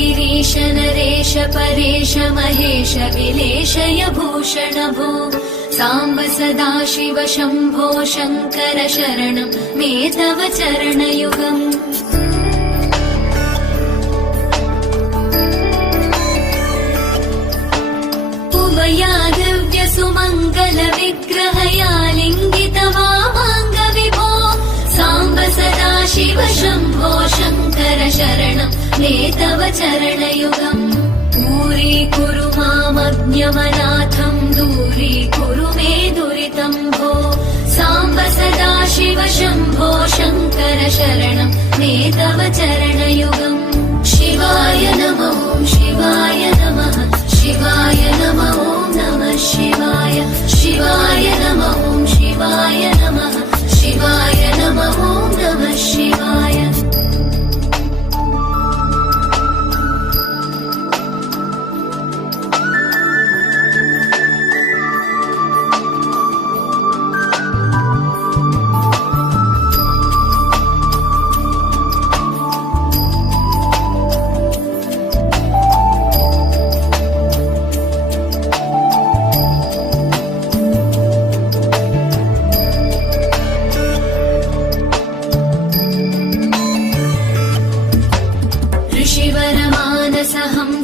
गिरीश नरेश परेश महेश विलेशय भूषण भो साम्ब सदाशिव शम्भो शङ्कर शरणं मे तव चरणयुगम्। उमया दिव्य सुमङ्गल विग्रहया लिङ्गित वामाङ्ग विभो साम्ब सदाशिव शम्भो शङ्कर शरणं मे तव चरणयुगम्। दूरीकुरु मामज्ञमनाथं दूरीकुरु मे दुरितं भो साम्ब सदाशिव शम्भो शङ्कर शरणं मे तव चरणयुगम्। शिवाय नमः शिवाय नमः शिवाय नमः नमः शिवाय शिवाय नमः शिवाय नमः शिवाय नमः नमः शिवाय।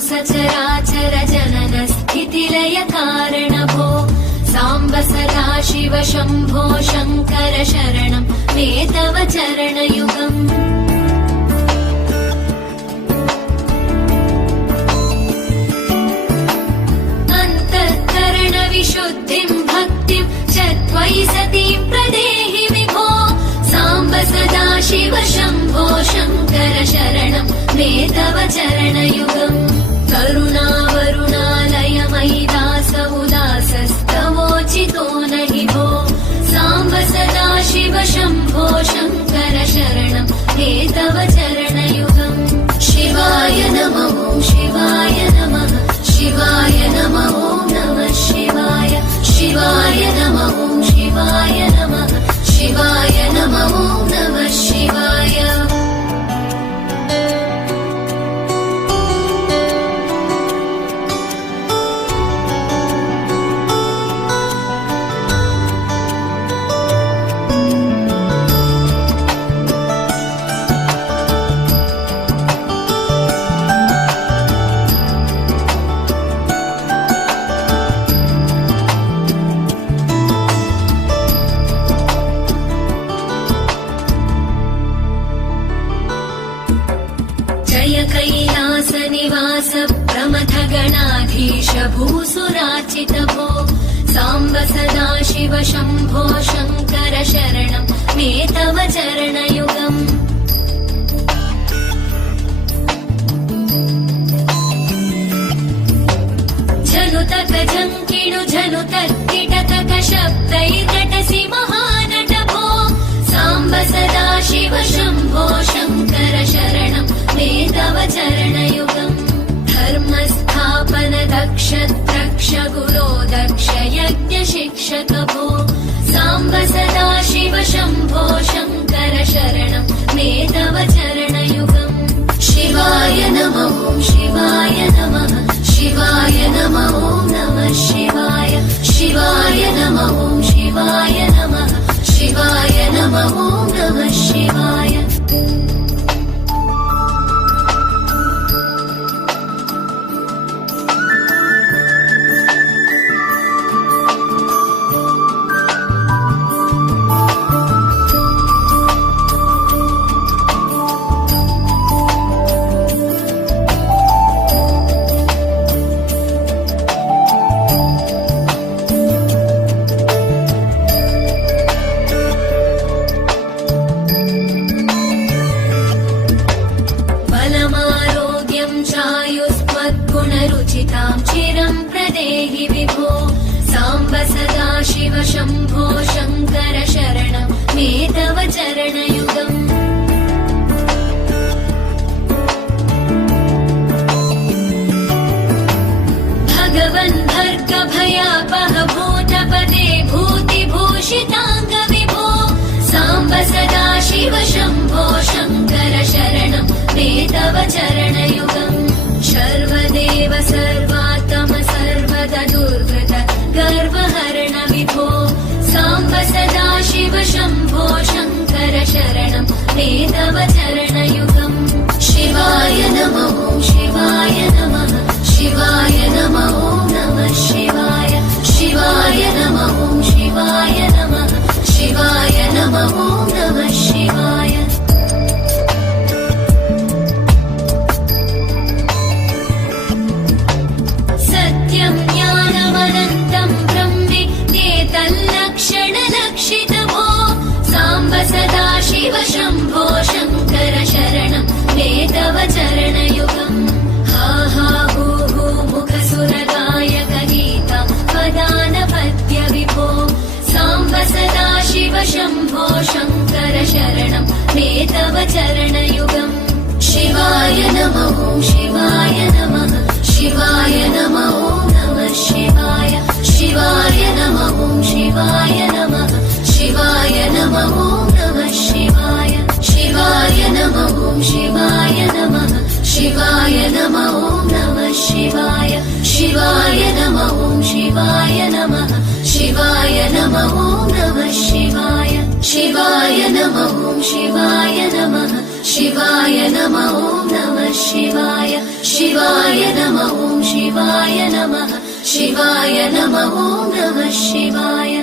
सचराचर जनन स्थितिलय कारण भो साम्ब सदाशिव शम्भो शङ्कर शरणं मे तव चरणयुगम्। अन्तःकरण विशुद्धिं भक्तिं च त्वयि सतीं प्रदेहि विभो साम्ब सदाशिव शम्भो शङ्कर शरणं मे तव चरणयुगम्। करुणावरुणालय मयि दास उदासस्तवोचितो नहि भो साम्ब सदाशिव शम्भो शङ्कर शरणं मे तव चरणयुगम्। शिवाय नमः शिवाय नमः शिवाय नमः नमः शिवाय शिवाय नमः शिवाय नमः शिवाय नमः नमः शिवाय। कैलास निवास प्रमथ गणाधीश भूसुरार्चित भो साम्ब सदाशिव शम्भो शङ्कर शरणं मे तव चरणयुगम्। झनुतक झङ्किणु झनुतक्किटतक शब्दैर्नटसि महानट भो साम्ब सदाशिव शम्भो शङ्कर शरणं मे तव चरणयुगम्। धर्मस्थापन दक्ष द्रक्ष गुरो दक्ष यज्ञ शिक्षक भो साम्ब सदाशिव शम्भो शङ्कर शरणं मे तव चरणयुगम्। शिवाय नमः शिवाय नमः शिवाय नमः नमः शिवाय शिवाय नमः शिवाय नमः शिवाय नमः नमः शिवाय। विभो साम्ब सदा शिव शम्भो शङ्कर शरणं मे तव चरणयुगम् भगवन् भर्गभयापह भूतपदे भूतिभूषिताङ्ग विभो साम्ब सदा शिव शम्भो शङ्कर शरणं मे तव चरणयुगम् सर्वदेव सर्वात्म सर्वदा दुर्गत गर्वहरण विभो साम्ब सदा शिव शम्भो शङ्कर शरणं मे तव चरणयुगम् शिवाय नमः शिवाय नमः शिवाय नमः नमः शिवाय शिवाय नमः शिवाय नमः शिवाय नमः नमः शिवाय सत्यं ज्ञानमनन्तं ब्रह्मेत्येतल्लक्षणलक्षितमो साम्ब सदा शिव शम्भो शङ्कर शरणं मे तव चरणयुगम् हा हा हू हू मुखसुरगायक गीता वदानपद्य विभो साम्ब सदा शिव शम्भो शङ्कर शरणं मे तव चरणयुगम् शिवाय नमः शिवाय नमः शिवाय नमः नमः शिवाय शिवाय नमः शिवाय नमः शिवाय नमः नमः शिवाय शिवाय नमः शिवाय नमः शिवाय नमः नमः शिवाय शिवाय नमः शिवाय नमः शिवाय नमः नमः शिवाय शिवाय नमः शिवाय नमः शिवाय नमः नमः शिवाय शिवाय नमः शिवाय नमः शिवाय नमः नमः शिवाय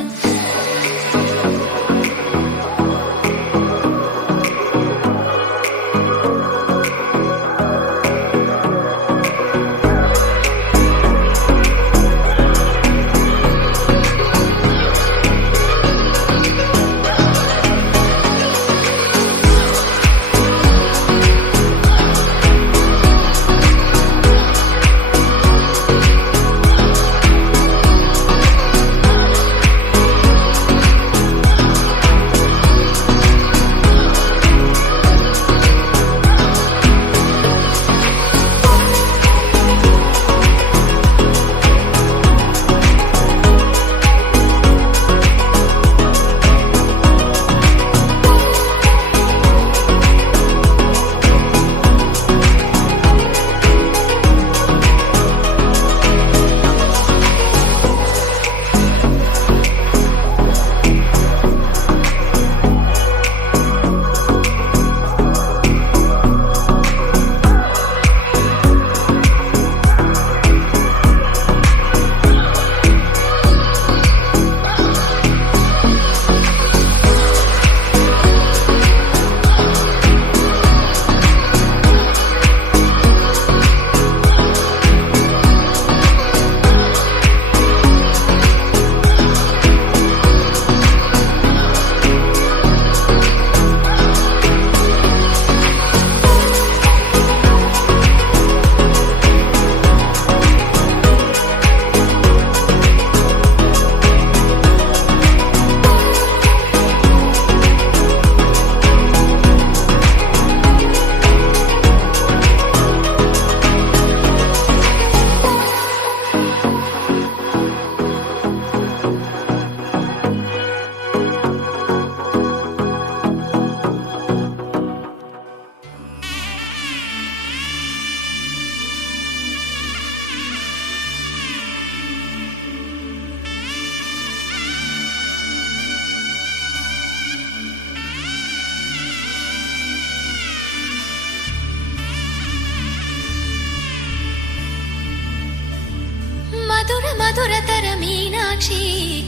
మధుర మధురతర మీనాక్షి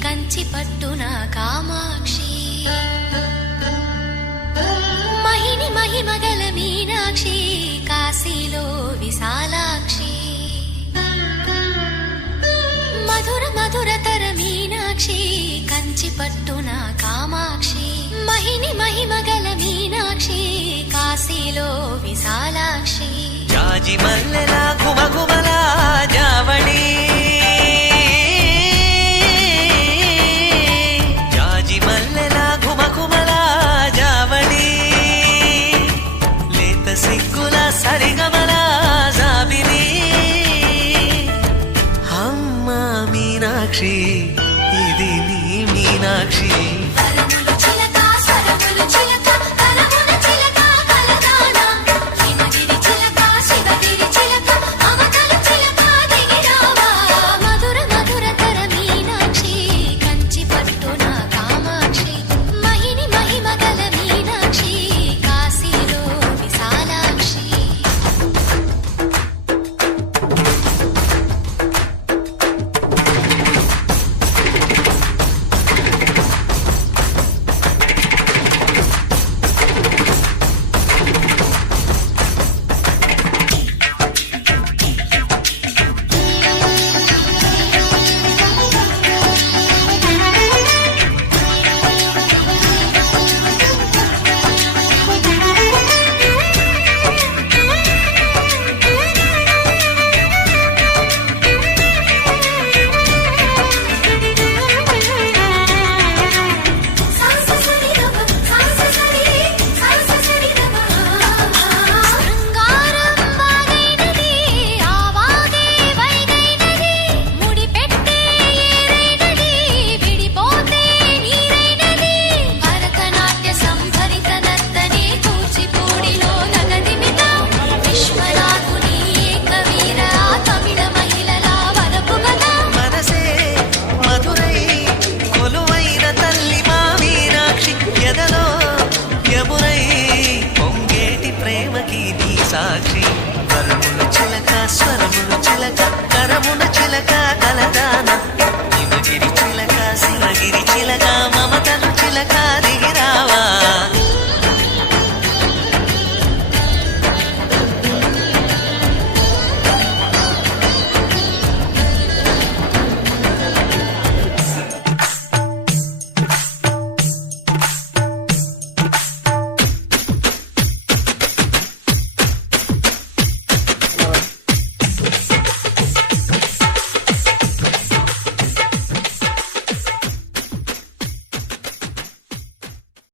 కంచి పట్టున కామాక్షి మహిని మహిమగల మీనాక్షి కాశీలో విశాలాక్షి మధుర మధురతర మీనాక్షి కంచి పట్టున కామాక్షి మహిని మహిమగల మీనాక్షి కాశీలో విశాలాక్షి జాజి మల్లెల గుమగుమల జావళి ఇది నీ మీనాక్షి. కరములు చిలక స్వరములు చిలక కరమున చిలక కలదానా హిమగిరి చిలక శివగిరి చిలక అవతల చిలక దిగిరావా మధుర మధుర తర మీనాక్షి కంచి పట్టున కామాక్షి మహిని మహిమ గల మీనాక్షి కాశీలో విశాలాక్షి శృంగారం వాగైనది ఆవాగే వైగైనది ముడిపెట్టే ఏరైనది విడిపోతే నీరైనది భరతనాట్య సంభరిత నర్తనే కూచిపూడిలో నగదిమిత విశ్వనాథుని ఏకవీర తమిళ మహిళల వరపు గద మనసే మధురై కొలువైన తల్లి మా మీనాక్షి. ఎదలో యమునై పొంగేటి ప్రేమకి నీ సాక్షి. కరముల చిలక స్వరముల చిలక కరమున చిలక కలదా